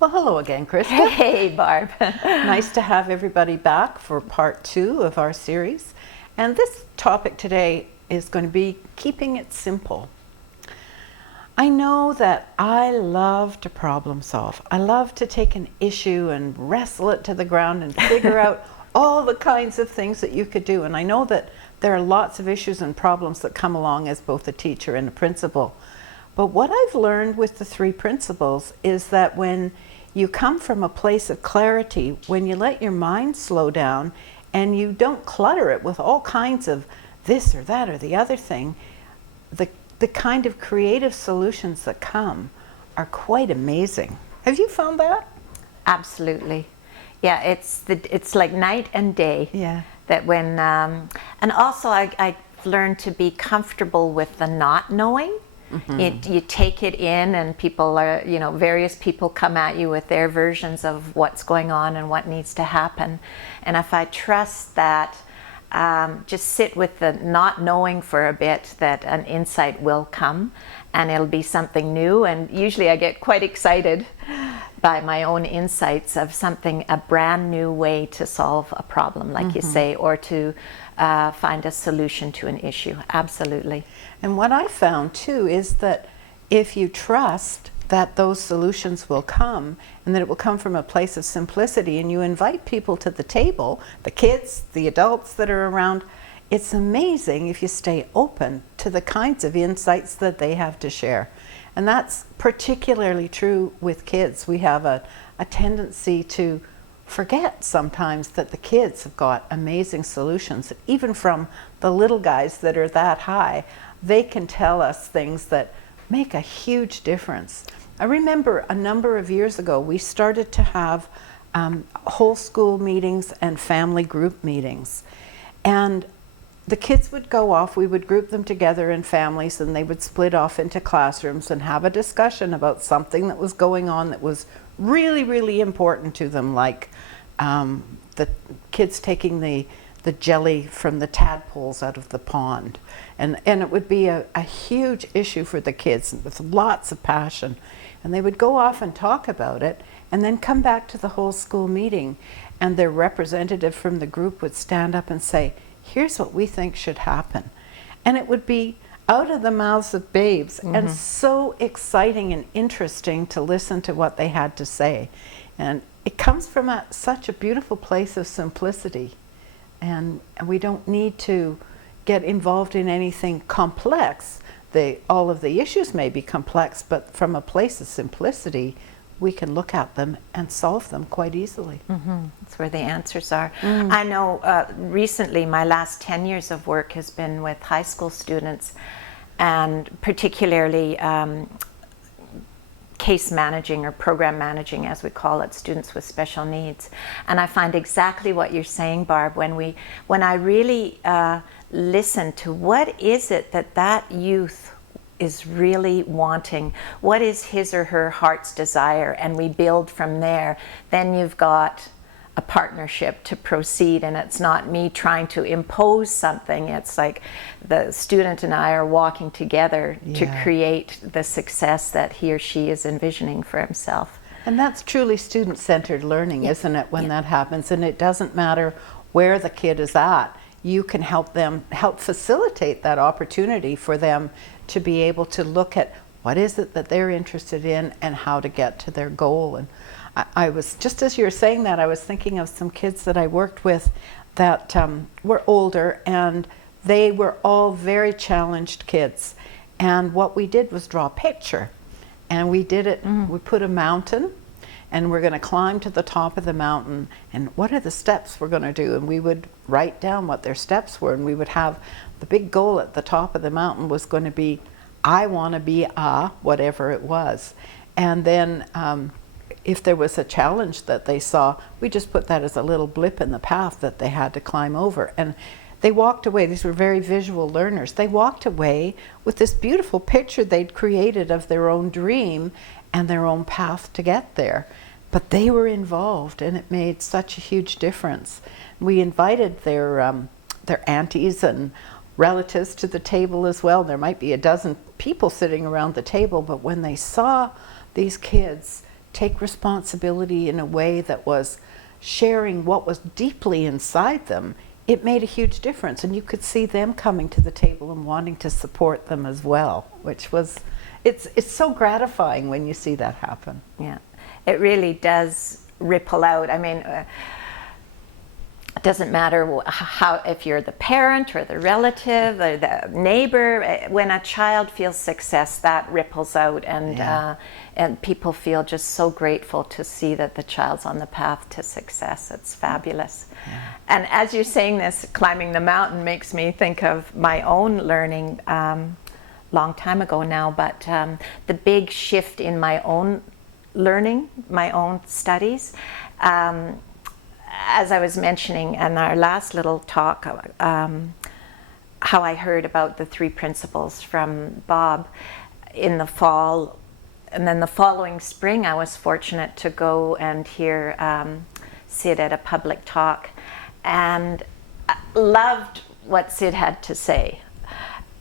Well, hello again, Krista. Hey, Barb. Nice to have everybody back for part 2 of our series. And this topic today is going to be keeping it simple. I know that I love to problem solve. I love to take an issue and wrestle it to the ground and figure out all the kinds of things that you could do. And I know that there are lots of issues and problems that come along as both a teacher and a principal. But what I've learned with the 3 principles is that when you come from a place of clarity, when you let your mind slow down and you don't clutter it with all kinds of this or that or the other thing, the kind of creative solutions that come are quite amazing. Have you found that? Absolutely. Yeah, it's like night and day. Yeah. That when, and also I've learned to be comfortable with the not knowing. Mm-hmm. You take it in, and people are, various people come at you with their versions of what's going on and what needs to happen. And if I trust that, just sit with the not knowing for a bit, that an insight will come and it'll be something new. And usually I get quite excited by my own insights of something, a brand new way to solve a problem, like you say, or to find a solution to an issue. Absolutely. And what I found too is that if you trust that those solutions will come and that it will come from a place of simplicity, and you invite people to the table, the kids, the adults that are around, it's amazing if you stay open to the kinds of insights that they have to share. And that's particularly true with kids. We have a tendency to forget sometimes that the kids have got amazing solutions. Even from the little guys that are that high, they can tell us things that make a huge difference. I remember a number of years ago, we started to have whole school meetings and family group meetings. And the kids would go off, we would group them together in families, and they would split off into classrooms and have a discussion about something that was going on that was really, really important to them, like the kids taking the jelly from the tadpoles out of the pond. And it would be a huge issue for the kids with lots of passion. And they would go off and talk about it and then come back to the whole school meeting, and their representative from the group would stand up and say, here's what we think should happen. And it would be out of the mouths of babes, and so exciting and interesting to listen to what they had to say. And it comes from such a beautiful place of simplicity. And we don't need to get involved in anything complex. All of the issues may be complex, but from a place of simplicity, we can look at them and solve them quite easily. That's where the answers are. I know recently my last 10 years of work has been with high school students, and particularly case managing, or program managing as we call it, students with special needs. And I find exactly what you're saying, Barb, when I really listen to what is it that youth is really wanting, what is his or her heart's desire, and we build from there, then you've got a partnership to proceed, and it's not me trying to impose something. It's like the student and I are walking together to create the success that he or she is envisioning for himself. And that's truly student-centered learning, isn't it, when that happens? And it doesn't matter where the kid is at. You can help facilitate that opportunity for them to be able to look at what is it that they're interested in and how to get to their goal. And I was, just as you were saying that, I was thinking of some kids that I worked with that were older, and they were all very challenged kids. And what we did was draw a picture. And we did it, we put a mountain, and we're going to climb to the top of the mountain, and what are the steps we're going to do? And we would write down what their steps were, and we would have the big goal at the top of the mountain was going to be, I want to be whatever it was. And then if there was a challenge that they saw, we just put that as a little blip in the path that they had to climb over. And they walked away, these were very visual learners, they walked away with this beautiful picture they'd created of their own dream and their own path to get there. But they were involved, and it made such a huge difference. We invited their aunties and relatives to the table as well. There might be a dozen people sitting around the table, but when they saw these kids take responsibility in a way that was sharing what was deeply inside them, it made a huge difference. And you could see them coming to the table and wanting to support them as well, which was, it's so gratifying when you see that happen. Yeah, it really does ripple out. I mean, it doesn't matter how, if you're the parent or the relative or the neighbor, when a child feels success, that ripples out, and people feel just so grateful to see that the child's on the path to success. It's fabulous. Yeah. And as you're saying this, climbing the mountain makes me think of my own learning, long time ago now, but the big shift in my own learning, my own studies. As I was mentioning in our last little talk, how I heard about the 3 principles from Bob in the fall, and then the following spring I was fortunate to go and hear Sid at a public talk, and loved what Sid had to say.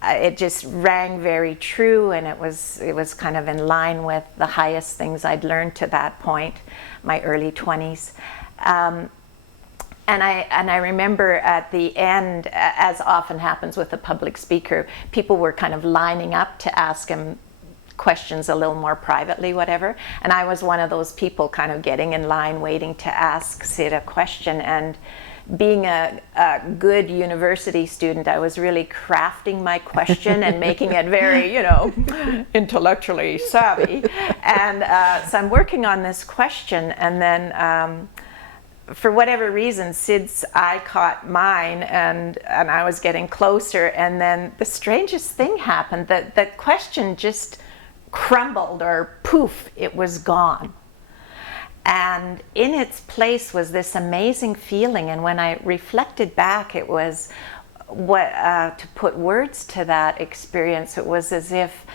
It just rang very true, and it was kind of in line with the highest things I'd learned to that point, my early 20s. And I remember at the end, as often happens with a public speaker, people were kind of lining up to ask him questions a little more privately, whatever. And I was one of those people kind of getting in line, waiting to ask Sid a question. And being a good university student, I was really crafting my question and making it very, intellectually savvy. And so I'm working on this question, and then for whatever reason, Sid's eye caught mine, and I was getting closer, and then the strangest thing happened. The question just crumbled, or poof, it was gone. And in its place was this amazing feeling, and when I reflected back, it was to put words to that experience, it was as if,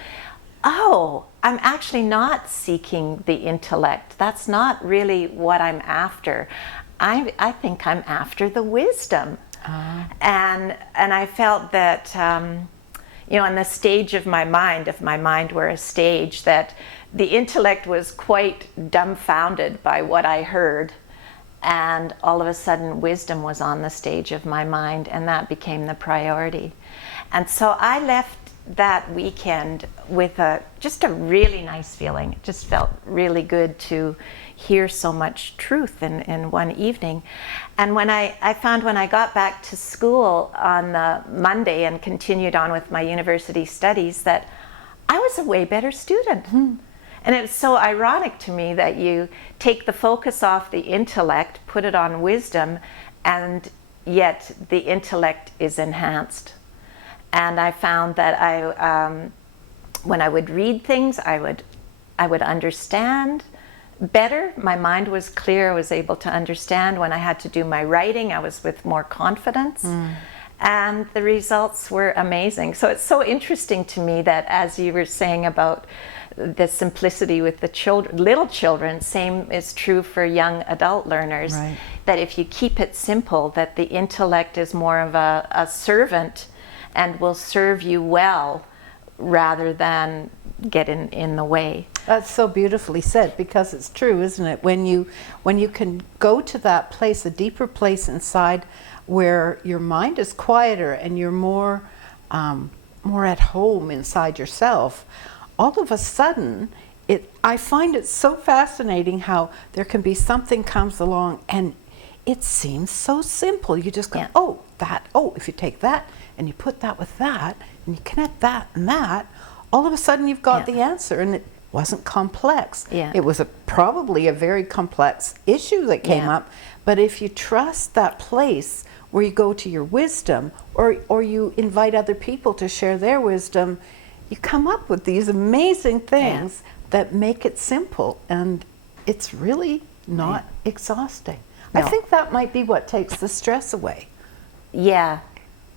oh, I'm actually not seeking the intellect. That's not really what I'm after. I think I'm after the wisdom. And I felt that, on the stage of my mind, if my mind were a stage, that the intellect was quite dumbfounded by what I heard. And all of a sudden, wisdom was on the stage of my mind, and that became the priority. And so I left that weekend with just a really nice feeling. It just felt really good to hear so much truth in one evening. And when I found when I got back to school on the Monday and continued on with my university studies, that I was a way better student. And it was so ironic to me that you take the focus off the intellect, put it on wisdom, and yet the intellect is enhanced. And I found that when I would read things, I would understand better. My mind was clear. I was able to understand. When I had to do my writing, I was with more confidence. And the results were amazing. So it's so interesting to me that, as you were saying about the simplicity with the children, little children, same is true for young adult learners. Right. That if you keep it simple, that the intellect is more of a servant and will serve you well rather than get in the way. That's so beautifully said, because it's true, isn't it? When you can go to that place, a deeper place inside, where your mind is quieter and you're more at home inside yourself, all of a sudden, I find it so fascinating how there can be something comes along and it seems so simple. You just go, if you take that and you put that with that and you connect that and that, all of a sudden you've got the answer, and it wasn't complex. It was probably a very complex issue that came up, but if you trust that place where you go to your wisdom, or you invite other people to share their wisdom, you come up with these amazing things that make it simple, and it's really not exhausting. No. I think that might be what takes the stress away. Yeah,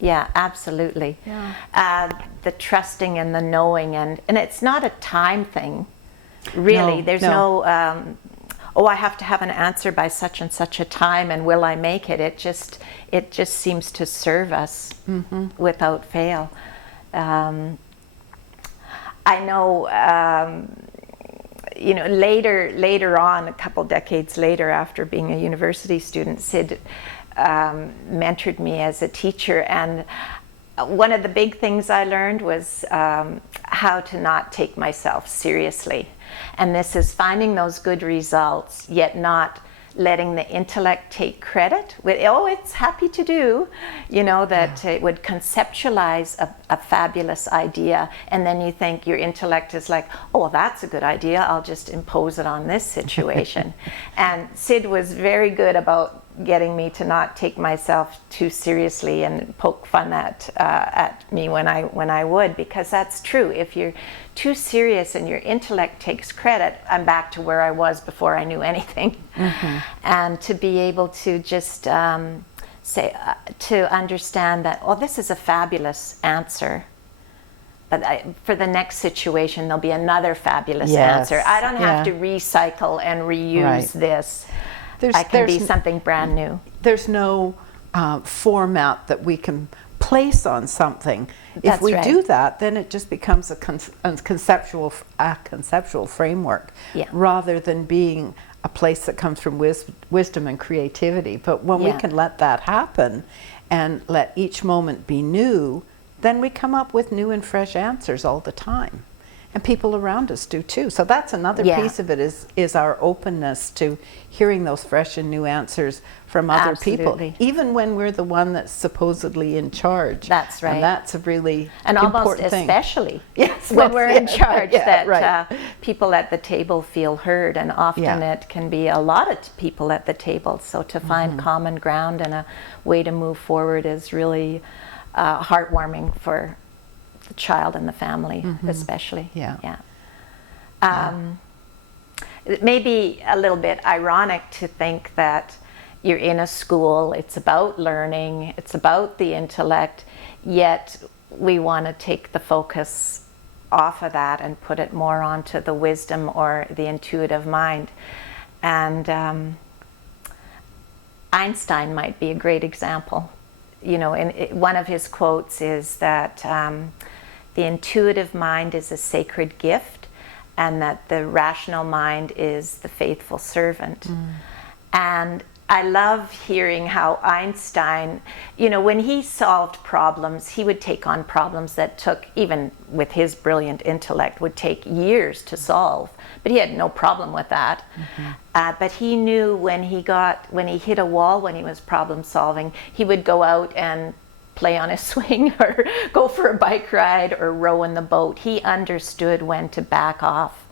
absolutely. The trusting and the knowing, and it's not a time thing, really. There's no I have to have an answer by such and such a time, and will I make it? It just seems to serve us without fail. I know later on, a couple decades later, after being a university student, Sid mentored me as a teacher, and one of the big things I learned was how to not take myself seriously. And this is finding those good results, yet not letting the intellect take credit with, oh, it's happy to do, that it would conceptualize a fabulous idea, and then you think your intellect is like, oh, well, that's a good idea, I'll just impose it on this situation. And Sid was very good about getting me to not take myself too seriously and poke fun at me when I would, because that's true. If you're too serious and your intellect takes credit, I'm back to where I was before I knew anything. Mm-hmm. And to be able to just to understand that, oh, this is a fabulous answer, but for the next situation there'll be another fabulous answer. I don't have to recycle and reuse this. I can be something brand new. There's no format that we can place on something. If we do that, then it just becomes a conceptual framework, rather than being a place that comes from wisdom and creativity. But when we can let that happen and let each moment be new, then we come up with new and fresh answers all the time. And people around us do too. So that's another piece of it, is our openness to hearing those fresh and new answers from other people, even when we're the one that's supposedly in charge. That's right. And that's a really and important almost especially thing. when we're in charge, people at the table feel heard, and often it can be a lot of people at the table. So to find common ground and a way to move forward is really heartwarming for the child and the family, especially. It may be a little bit ironic to think that you're in a school, it's about learning, it's about the intellect, yet we want to take the focus off of that and put it more onto the wisdom or the intuitive mind. And Einstein might be a great example. And one of his quotes is that the intuitive mind is a sacred gift, and that the rational mind is the faithful servant. And I love hearing how Einstein, when he solved problems, he would take on problems that took, even with his brilliant intellect, would take years to solve. But he had no problem with that. But he knew when he hit a wall when he was problem solving, he would go out and play on a swing or go for a bike ride or row in the boat. He understood when to back off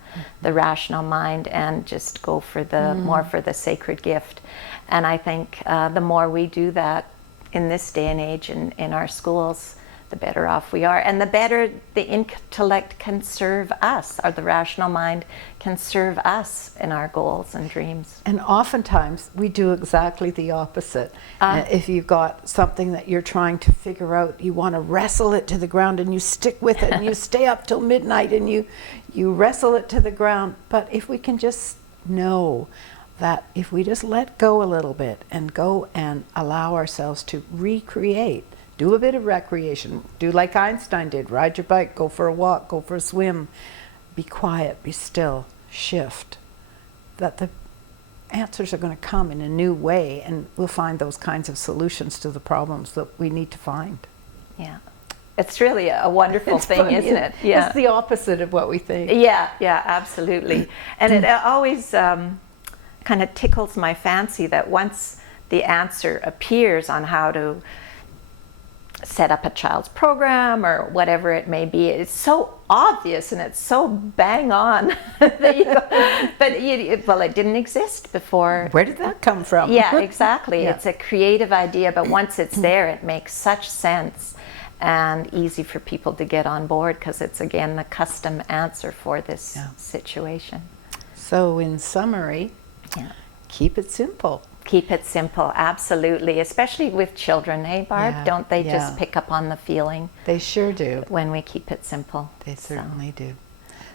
the rational mind and just go for the more for the sacred gift. And I think the more we do that in this day and age in our schools, the better off we are, and the better the intellect can serve us, or the rational mind can serve us in our goals and dreams. And oftentimes we do exactly the opposite. If you've got something that you're trying to figure out, you want to wrestle it to the ground, and you stick with it, and you stay up till midnight, and you wrestle it to the ground. But if we can just know that if we just let go a little bit and go and allow ourselves to recreate, do a bit of recreation, do like Einstein did, ride your bike, go for a walk, go for a swim, be quiet, be still, shift, that the answers are going to come in a new way, and we'll find those kinds of solutions to the problems that we need to find. Yeah. It's really a wonderful thing, isn't it? Yeah. It's the opposite of what we think. Yeah, absolutely. And it always kind of tickles my fancy that once the answer appears on how to set up a child's program or whatever it may be, it's so obvious and it's so bang on that you go, but it didn't exist before. Where did that come from? Yeah, exactly. It's a creative idea, but once it's there, it makes such sense and easy for people to get on board, because it's, again, the custom answer for this situation. So in summary, keep it simple. Keep it simple, absolutely, especially with children, hey Barb? Yeah, don't they just pick up on the feeling? They sure do. When we keep it simple. They certainly do.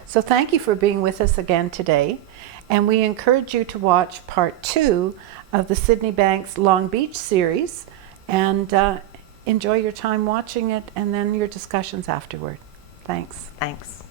So thank you for being with us again today, and we encourage you to watch part 2 of the Sydney Banks Long Beach series, and enjoy your time watching it and then your discussions afterward. Thanks. Thanks.